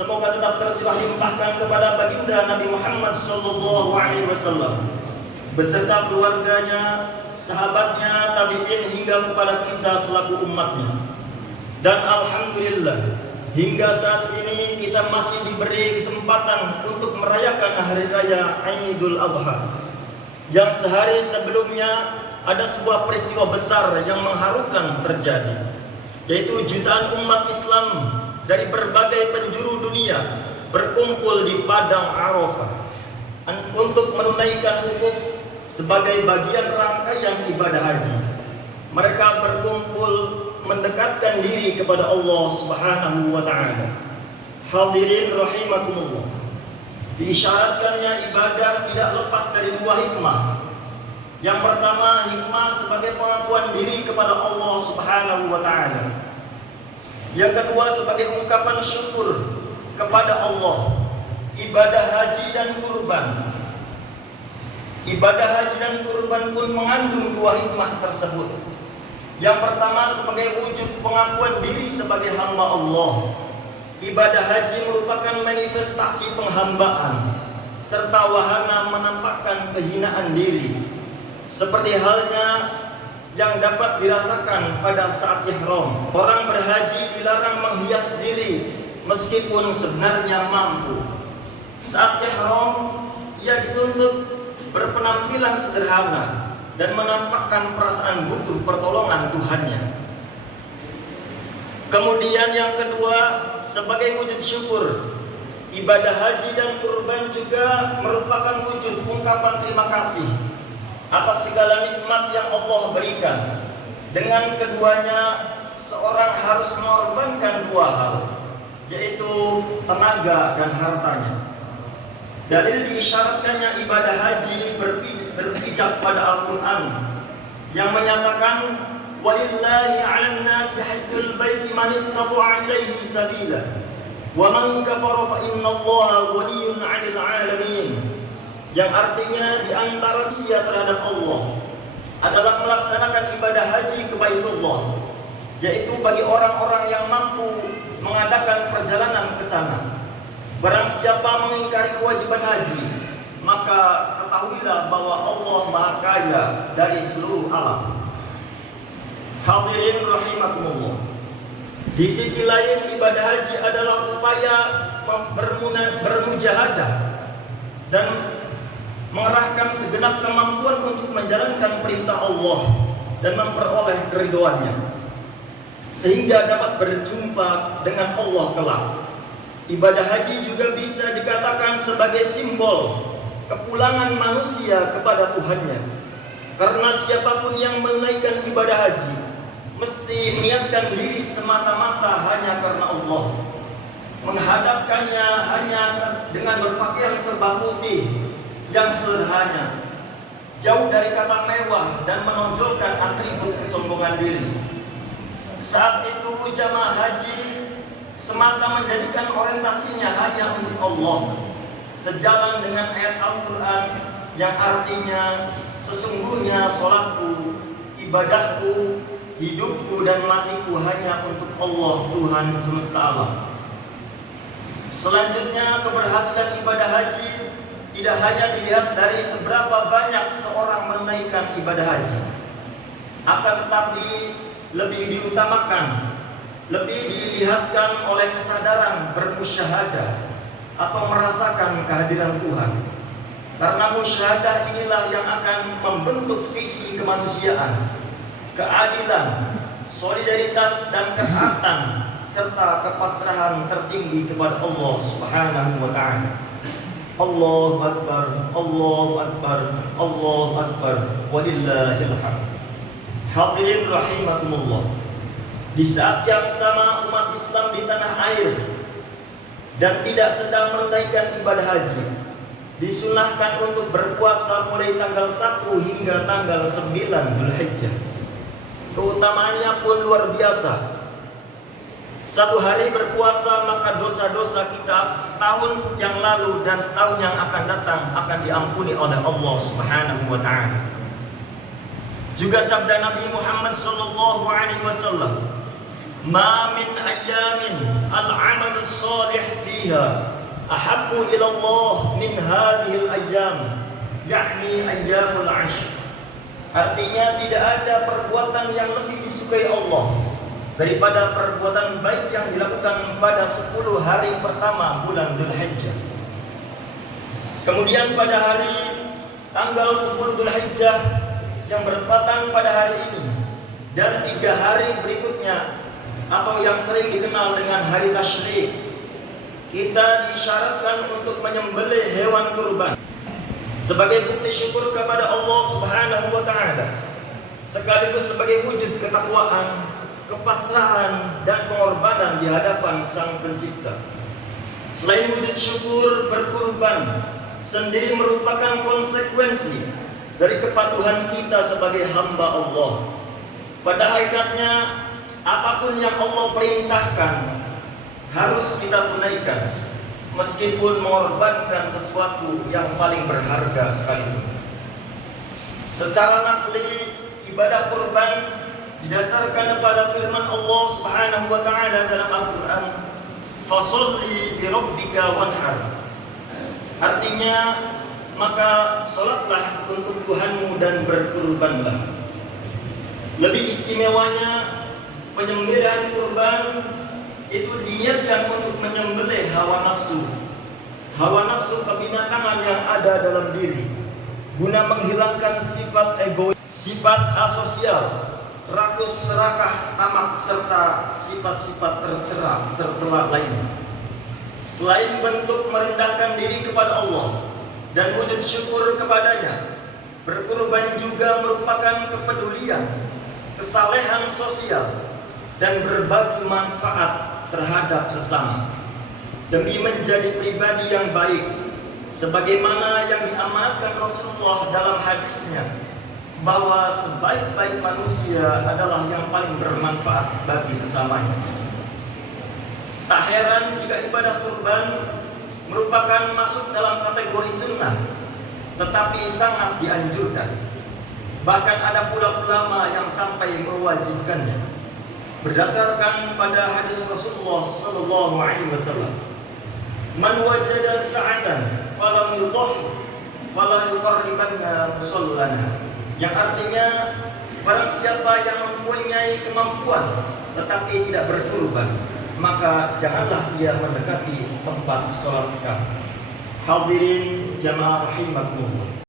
semoga tetap tercurah limpahkan kepada baginda Nabi Muhammad sallallahu alaihi wasallam beserta keluarganya, sahabatnya, tabi'in hingga kepada kita selaku umatnya. Dan alhamdulillah hingga saat ini kita masih diberi kesempatan untuk merayakan hari raya Idul Adha, yang sehari sebelumnya ada sebuah peristiwa besar yang mengharukan terjadi, yaitu jutaan umat Islam dari berbagai penjuru dunia berkumpul di Padang Arafah untuk menunaikan wukuf sebagai bagian rangkaian ibadah haji. Mereka berkumpul mendekatkan diri kepada Allah Subhanahu wa taala. Hadirin rahimakumullah. Diisyaratkannya ibadah tidak lepas dari dua hikmah. Yang pertama, hikmah sebagai pengakuan diri kepada Allah Subhanahu wa taala. Yang kedua, sebagai ungkapan syukur kepada Allah. Ibadah haji dan kurban. Ibadah haji dan kurban pun mengandung dua hikmah tersebut. Yang pertama, sebagai wujud pengakuan diri sebagai hamba Allah. Ibadah haji merupakan manifestasi penghambaan serta wahana menampakkan kehinaan diri, seperti halnya yang dapat dirasakan pada saat ihram. Orang berhaji dilarang menghias diri meskipun sebenarnya mampu. Saat ihram, ia dituntut berpenampilan sederhana dan menampakkan perasaan butuh pertolongan Tuhannya. Kemudian yang kedua, sebagai wujud syukur, ibadah haji dan kurban juga merupakan wujud ungkapan terima kasih atas segala nikmat yang Allah berikan. Dengan keduanya, seorang harus mengorbankan dua hal, yaitu tenaga dan hartanya. Dalil diisyaratkannya ibadah haji berpijak pada Al-Quran yang menyatakan walillahi 'alan nasi hajjul baiti man istata'a ilaihi sabila wa man kafara fa innallaha ghaniyyun 'anil 'alamin, yang artinya di antara manusia terhadap Allah adalah melaksanakan ibadah haji ke Baitullah, yaitu bagi orang-orang yang mampu mengadakan perjalanan ke sana. Barang siapa mengingkari kewajiban haji, maka ketahuilah bahwa Allah Maha Kaya dari seluruh alam. Hadirin rahimakumullah. Di sisi lain, ibadah haji adalah upaya bermujahadah dan mengerahkan segenap kemampuan untuk menjalankan perintah Allah dan memperoleh keridhoannya, sehingga dapat berjumpa dengan Allah kelak. Ibadah haji juga bisa dikatakan sebagai simbol kepulangan manusia kepada Tuhannya. Karena siapapun yang menunaikan ibadah haji mesti niatkan diri semata-mata hanya karena Allah, menghadapkannya hanya dengan berpakaian serba putih yang sederhana, jauh dari kata mewah dan menonjolkan atribut kesombongan diri. Saat itu jamaah haji semata menjadikan orientasinya hanya untuk Allah, sejalan dengan ayat Al-Quran yang artinya sesungguhnya sholatku, ibadahku, hidupku dan matiku hanya untuk Allah Tuhan semesta alam. Selanjutnya, keberhasilan ibadah haji tidak hanya dilihat dari seberapa banyak seorang menunaikan ibadah haji, akan tetapi lebih diutamakan, lebih dilihatkan oleh kesadaran bermusyahadah atau merasakan kehadiran Tuhan. Karena musyahadah inilah yang akan membentuk visi kemanusiaan, keadilan, solidaritas dan ketaatan serta kepasrahan tertinggi kepada Allah Subhanahu wa taala. Allahu akbar, Allahu akbar, Allahu akbar, walillahil hamd. Hadirin rahimakumullah. Di saat yang sama umat Islam di tanah air dan tidak sedang menunaikan ibadah haji, disunahkan untuk berpuasa mulai tanggal 1 hingga tanggal 9 Dzulhijjah. Keutamaannya pun luar biasa. Satu hari berpuasa maka dosa-dosa kita setahun yang lalu dan setahun yang akan datang akan diampuni oleh Allah Subhanahu wa taala. Juga sabda Nabi Muhammad sallallahu alaihi wasallam, "Ma min ayyamin al-'amalu shalih fiha fiha ahabbu ila Allah min hadhil ayyam, yakni ayyamul 'ashr. Artinya tidak ada perbuatan yang lebih disukai Allah daripada perbuatan baik yang dilakukan pada 10 hari pertama bulan Dzulhijjah. Kemudian pada hari tanggal 10 Dzulhijjah yang bertepatan pada hari ini dan 3 hari berikutnya atau yang sering dikenal dengan hari Tasyrik, kita disyaratkan untuk menyembelih hewan kurban sebagai bukti syukur kepada Allah Subhanahu wa taala, sekaligus sebagai wujud ketakwaan, kepasrahan dan pengorbanan di hadapan Sang Pencipta. Selain wujud syukur, berkurban sendiri merupakan konsekuensi dari kepatuhan kita sebagai hamba Allah. Pada hakikatnya, apapun yang Allah perintahkan harus kita tunaikan, meskipun mengorbankan sesuatu yang paling berharga sekalipun. Secara nakli, ibadah kurban didasarkan pada firman Allah Subhanahu wa taala dalam Al-Qur'an, "Fasholli li rabbika wanhar." Artinya, maka salatlah untuk Tuhanmu dan berkurbanlah. Lebih istimewanya, penyembelihan kurban itu diniatkan untuk menyembelih hawa nafsu kebinatangan yang ada dalam diri, guna menghilangkan sifat egois, sifat asosial, rakus, serakah, tamak, serta sifat-sifat tercela lainnya. Selain bentuk merendahkan diri kepada Allah dan wujud syukur kepadanya, berkurban juga merupakan kepedulian, kesalehan sosial, dan berbagi manfaat terhadap sesama demi menjadi pribadi yang baik, sebagaimana yang diamanatkan Rasulullah dalam hadisnya, bahwa sebaik-baik manusia adalah yang paling bermanfaat bagi sesamanya. Tak heran jika ibadah kurban merupakan masuk dalam kategori sunnah, tetapi sangat dianjurkan. Bahkan ada pula ulama yang sampai mewajibkannya, berdasarkan pada hadis Rasulullah sallallahu alaihi wasallam, "Man wajada sa'atan falam yudhhi fala yuqarribanna musallana." Yang artinya, barang siapa yang mempunyai kemampuan tetapi tidak berkurban, maka janganlah ia mendekati tempat salat kami. Hadirin jamaah rahimakumullah.